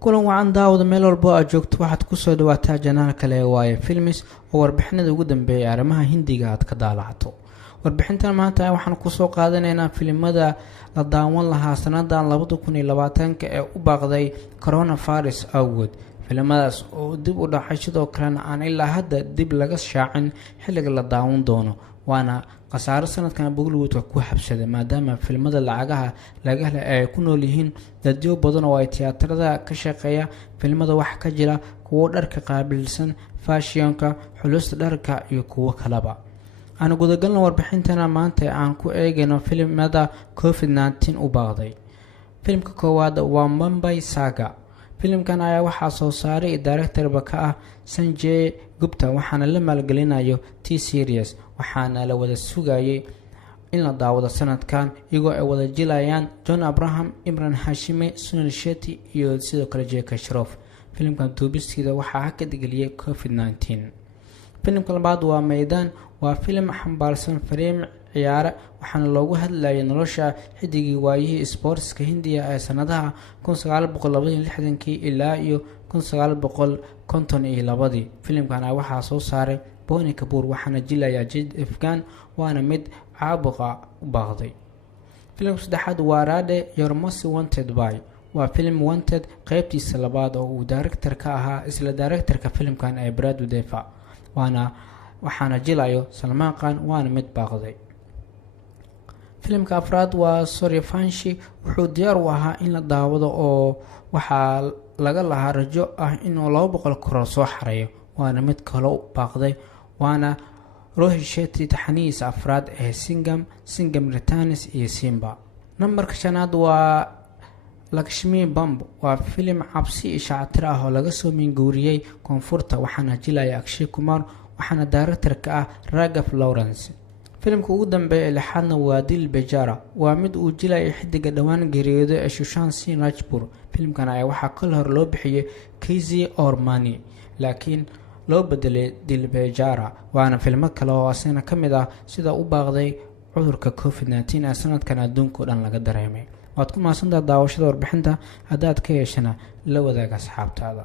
kulan wacan daawada meel walbo aad joogto waxaad kusoo dhawaataa janaal kale waaye filmis oo warbixinada ugu dambeeya arrimaha hindiga aad ka daalacato. warbixintan maanta waxaan kusoo qaadanaynaa filimada la daawan lahaa sanadan 2020 ee u baaqday coronavirus awgood. filimadaas oo dib u dhacay sidoo kalena aan ilaa hadda dib laga shaacin xilliga la daawan doono, waana khasaaro sanadkan Bollywoodka ku habsaday maadaama filimada lacagaha laga helay ay ku nool yihiin dadyo badan oo ay tiyaatarada ka shaqeeya filimada wax ka jira kuwa dharka qaabilsan, fashionka, xulusta dharka iyo kuwa kaleba. aan gudagalno warbixintana maanta aan ku eegayno filimada COVID-19 u baaqday. filimka koowaad waa Mumbai Saga. filimkan ayaa waxaa soo saaray director ka ah Sanjay Gupta, waxaana la maalgelinayo T-Series, waxaana la wada sugayay in la daawado sanadkan iyagoo ay wada jilayaan John Abraham, Imran Hashimi, Sunil Shetty iyo sidoo kale Jackie Shroff. filimkan duubistiisa waxaa ka dhigaliyay COVID-19. filimka labaad waa Maydaan. waa filim xambaarsan fariin ciyaara, waxaana loogu hadlayay nolosha xidigii waayihii sportska Hindiya ee sanadaha 1962 ilaa iyo 1952. filimkan waxaa soo saaray Boney Kapoor, waxaana jilaya Jade Afghan, waana mid caabuqa u baaqday. filimka saddexaad waa Rade Your Most Wanted By. waa filim Wanted qaybtiisa labaad oo uu director ka ahaa isla directorka filimkan ee Brad Udefa, waxaana jilayo Salman Khan, waana mid baaqday. filimka afraad waa Suryavanshi. wuxuu diyaar u ahaa in la daawado oo waxaa laga lahaa rajo ah inuu 200 crore soo xareeyo, waana mid kale u baaqday. waana Rohit Shetty taxaniisa afraad ee Singam Returns iyo Simba. nambarka 5 waa Lakshmi Bomb. waa filim cabsi ishaatir ah oo laga soo minguuriyay koonfurta, waxaana jilaya Akshay Kumar, waxaana director ka ah Raghav Lawrence. filimka ugu dambeeya lixaadna waa Dil Bejara. waa mid uu jilay xidiga dhawaan geeriyooday ee Sushant Singh Rajput. filimkan ayaa waxaa kal hor loo bixiyay Kizi Or Mani, laakiin loo bedelay Dil Bejara. waana filmo kale oo asana ka mid ah sida u baaqday cudurka COVID-19 ee sanadkan adduunka oo dhan laga dareemay. waad ku mahadsantahay daawashada warbixinta. haddaad ka yeeshana la wadaaga asxaabtaada.